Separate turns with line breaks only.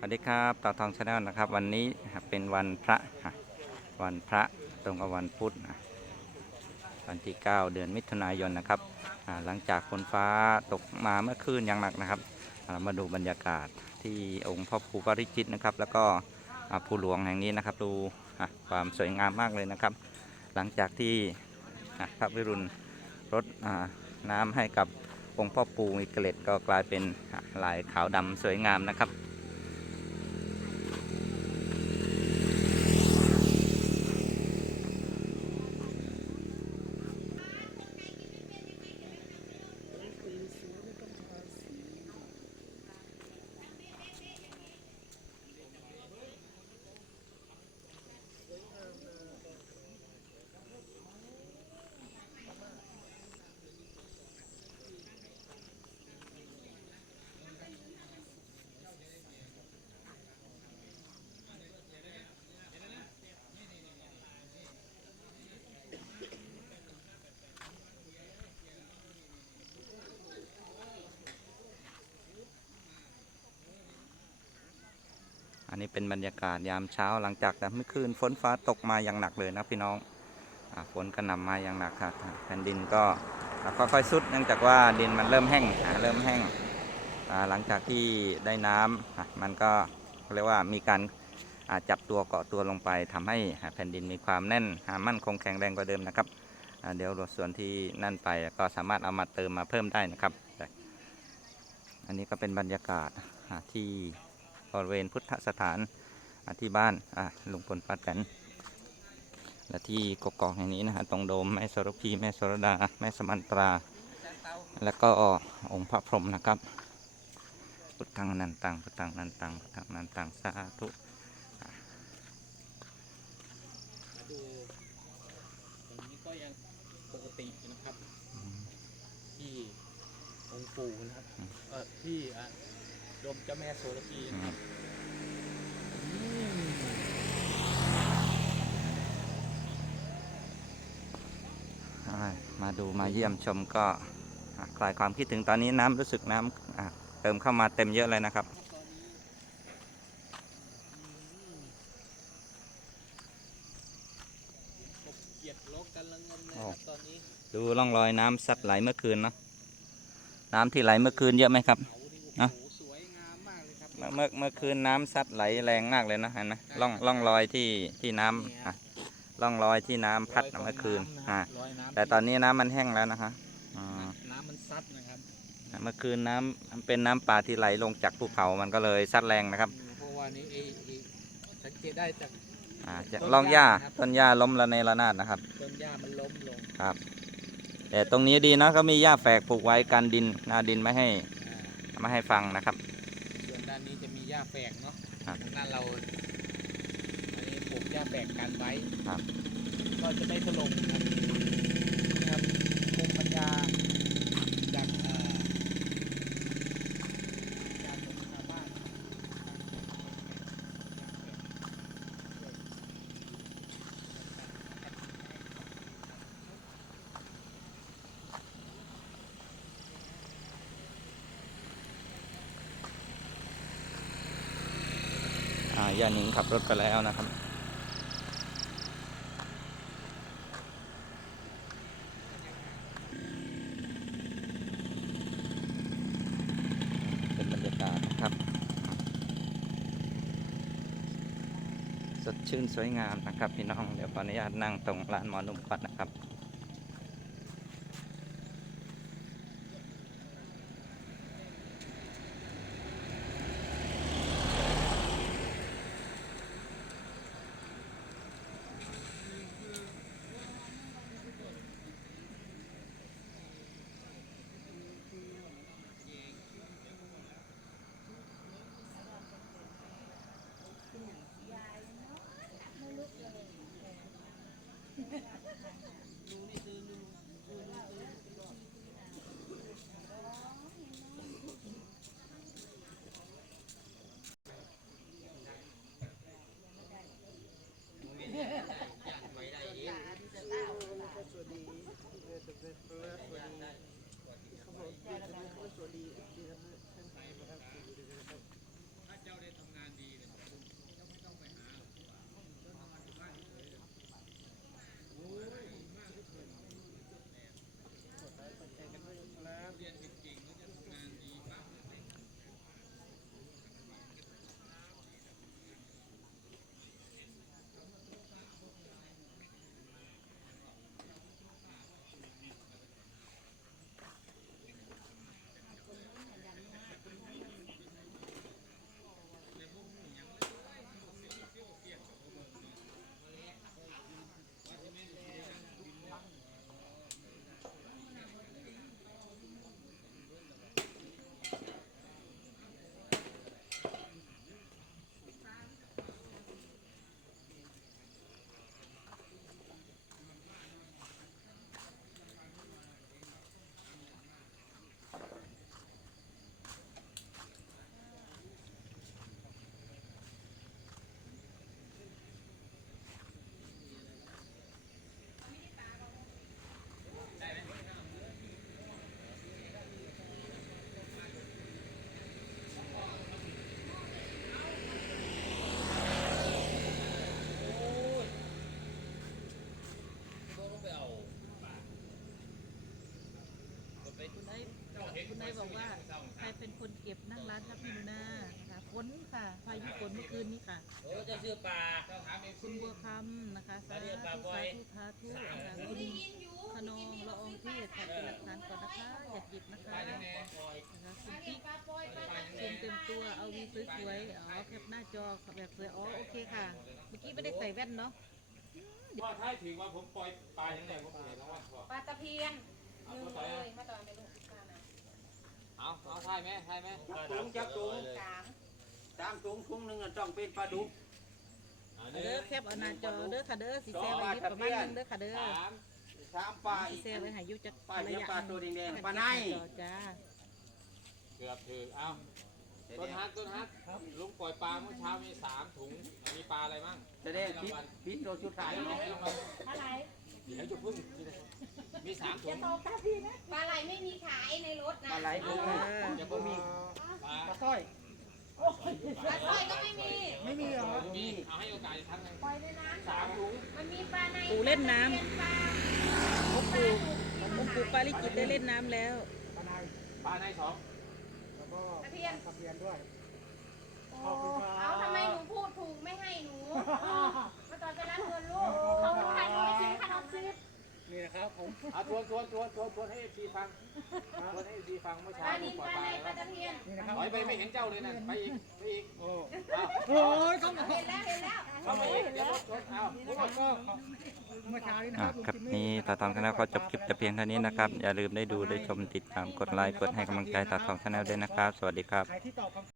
สวัสดีครับต่อทองชาแนลนะครับ วันนี้เป็นวันพระวันพระตรงกับวันพุธวันที่ 9 เดือนมิถุนายนนะครับหลังจากฝนฟ้าตกมาเมื่อคืนอย่างหนักนะครับเรามาดูบรรยากาศที่องค์พ่อภูปริจิตนะครับ แล้วก็ภูหลวงแห่งนี้นะครับ ดูความสวยงามมากเลยนะครับ หลังจากที่พระวิรุณรดน้ำให้กับองค์พ่อปูมีเกล็ดก็กลายเป็นลายขาวดำสวยงามนะครับ นนี้เป็นบรรยากาศยามเช้าหลังจากเมื่อคืนฝนฟ้าตกมาอย่างหนักเลยนะพี่น้องอฝนกระหน่ำมาอย่างหนักครับแผ่นดินก็ค่อยๆซุดเนื่องจากว่าดินมันเริ่มแห้งเริ่มแห้งหลังจากที่ได้น้ำอะมันก็เรียกว่ามีการจับตัวเกาะตัวลงไปทำให้แผ่นดินมีความแน่นมั่นคงแข็งแรงกว่าเดิมนะครับเดี๋ยวส่วนที่นั่นไปก็สามารถเอามาเติมมาเพิ่มได้นะครับ อันนี้ก็เป็นบรรยากาศที่ บริเวณพุทธสถานอ่าที่บ้านอะลุงพลป้าแตนและที่กกอกแห่งนี้นะฮะตรงโดมแม่สรพีแม่สรดา แม่สมันตรา แล้วก็องค์พระพรหมนะครับพุทธังนันตังพุทธังนันตังพุทธังนันตังสาธุ
มาดูตรงนี้ก็ยังปกตินะครับที่องค์ปู่นะครับเออที่อะ ดมเจ้าแม่โสระพีนะครับอืม
อ่ามาดูมาเยี่ยมชมก็อะคลายความคิดถึงตอนนี้น้ำรู้สึกน้ำอะเติมเข้ามาเต็มเยอะเลยนะครับ
กบเกียดโลกกันละงมเลยครับตอนนี้
ดูร่องรอยน้ำซัดไหลเมื่อคืนเนาะน้ำที่ไหลเมื่อคืนเยอะไหมครับ
เขานี่
อะ
เลยครับ
เมื่อเมื่อเมื่อคืนน้ำซัดไหลแรงมากเลยนะเห็นไหมร่องร่องรอยที่ที่น้ำอะร่องรอยที่น้ำพัด
รยของ
เมื่อคืนำะอะ
รอยน้ำ
แต่ตอนนี้น้ำมันแห้งแล้วนะคะอ่า
น้ำมันซัดนะครับ
เมื่อคืนน้ำมันเป็นน้ำป่าที่ไหลลงจากภูเขามันก็เลยซัดแรงนะครับ
เพราะว่านี่เอเอสังเกตได้จาก
อ่าจาก
ต้น
ร่องหญ้า
หญ้าครับ
ต้นหญ้าล้มละในระนาดนะครับ
ต้นหญ้ามันล้มลง
ครับแต่ตรงนี้ดีนะก็มีหญ้าแฝกปลูกไว้กันดินหนาดินไม่ให้
อ่า
ไม่ให้ฟังนะครับ
ส่วนด้านนี้จะมีห ญ้าแฝกเนาะ
ครับ
ทางด้านเราอันนี้ปลูกหญ้าแฝกกันไว้
ครับ
ก็จะไม่ถล่มครับนะครับภูมิปัญญาจากเอ่อจากคนชาวบ้าน
อ่า ย่านิงขับรถไปแล้วนะครับ เป็นบรรยากาศนะครับ สดชื่นสวยงามนะครับ พี่น้อง เดี๋ยวขออนุญาตนั่งตรงร้านหมอนุ่มก่อนนะครับ
คนเก็บนั่งร้านครับพี่หนูนานะคะฝนค่ะพายุฝนเมื่อคืนนี้ค่ะ
โอ้จะชื่อปลา
คุณบัวคำนะคะสาธุสาธุสาธุนะคะคุณขนองละอองเทศค่ะเป็นหลักฐานก่อนนะคะอย่าเก็บนะคะนะคะคุณติ๊กชมเต็มตัวเอาวีสวยๆอ๋อแคปหน้าจอแบบสวยอ๋อโอเคค่ะ เมื่อกี้ไม่ได้ใส่แว่นเนาะ
พ่อท้ายถึงว่าผมปล่อยปลาอย่างไรผมเห็นแล้วว่าพ่อ
ปลาตะเพียนหนึ่งเลยมาต่อไปลูกข้านะ
เอาเอาท้ายไหมท้ายไหม
ถุงจักถุง
สาม
สามถุงถุงหนึ่งอะต้องเป็นปลาดุก
เด้อแคปเอาหน้าจอเด้อค่ะเด้อสีแซ่ไว้ยิบประมาณนึงเด้อค่ะเด้อ
สาม
สามปลา
สี
อีก
แซ่ไว้ใหายุจัก
ปลาเลี้ยงปลาตัวแดงๆปลาใน
จ้า
เกือบถึงเอาต้นฮักต้นฮักลุงปล่อยปลาเมื่อเช้ามีสามถุงมีปลาอะไรบ้าง
แสดงพิษพิษตัวสุดท้ายเนาะ
อะไร
เดี๋ยวจะพึ่ง มีสามถุง
ปลาไหลไม่มีขายในรถนะ
ปลาไหลพวกนี้
เดี๋ยวผมมีปลา
ปลาสร้อย
ปลาสร้อยก็ไม่มี
ไม่มีเหรอ
มีเอาให้โอกาสอีกครั้งหนึง
ปล่อยในน้
สามถุงำ
มันมีปลาใน
ปู่เล่นน้
เป็นปลาำ
องค์ปู่องค์ปู่ปาริจิตได้เล่นน้ำแล้ว
ปลาในสอง
ตะเพียน
ตะเพียนด้วย
โอ้เอาทำไมหนูพูดถูกไม่ให้หนูมาต่อไปรับเงินลูกเขาไม่ให้หนูไม่ซื้อขนมซื้อ
นี่นะครับผม
เอาทวนทวนทวนทวนทวนให้เอฟซีฟังทวนให้เอฟซีฟังเมื่อ
ป
เช้า
ลา
ลุ
นิ
ง
น
ปล่
ป
อย
ลา
ปลา
ใน
อะไรบ้าง
ปลาตะเพียน
ถอยไปไม่เห็นเจ้าเลยนั่นไปอีกไปอีก
โอ้
เอา
โอ้ยต้อง
เห็นแล้วเห็นแล้ว
เข้ามาอีกเดี๋ยวรถรถเอา
ก็เมื่อเช้านี้นะค
อะ
รับ
คลิปนี้ตาทองชาแนลก็จบคลิปแต่เพียงเท่านี้นะครับ อย่าลืมได้ดูได้ชมติดตามกดไลค์กดให้กำลังใจตาทองชาแนลด้วยนะครับ สวัสดีครับ